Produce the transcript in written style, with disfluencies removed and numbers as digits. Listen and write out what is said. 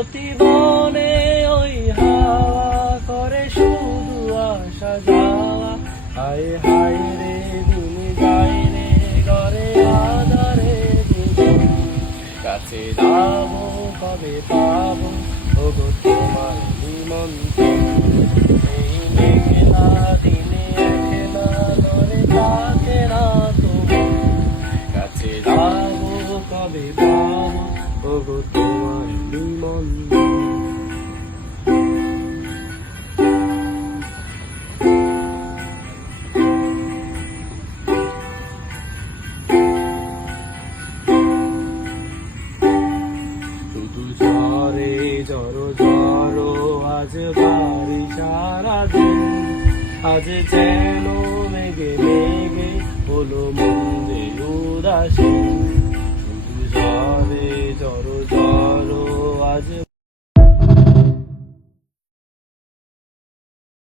প্রতিবনে ওই হাওয়া করে শুধু আসা যাওয়া, হায় হায় রে দিন যায় রে ঘরে আধারে জীবন। কাছে যাবো কবে পাবো ওগো তোমার নিমন্ত্রণ, এই মেঘলা দিনে একলা ঘরে থাকে না তোমার। কাছে যাবো কবে পাবো ওগো তোমার নিমন্ত্রণ। শুধু ঝরে ঝড়ো ঝড়ো আজ বাড়ি সারাদিন, আজ যেন মেঘে মেঘে হলো মন্দে উদাসীন। শুধু ঝরে ঝড়ো ঝড়ো আজ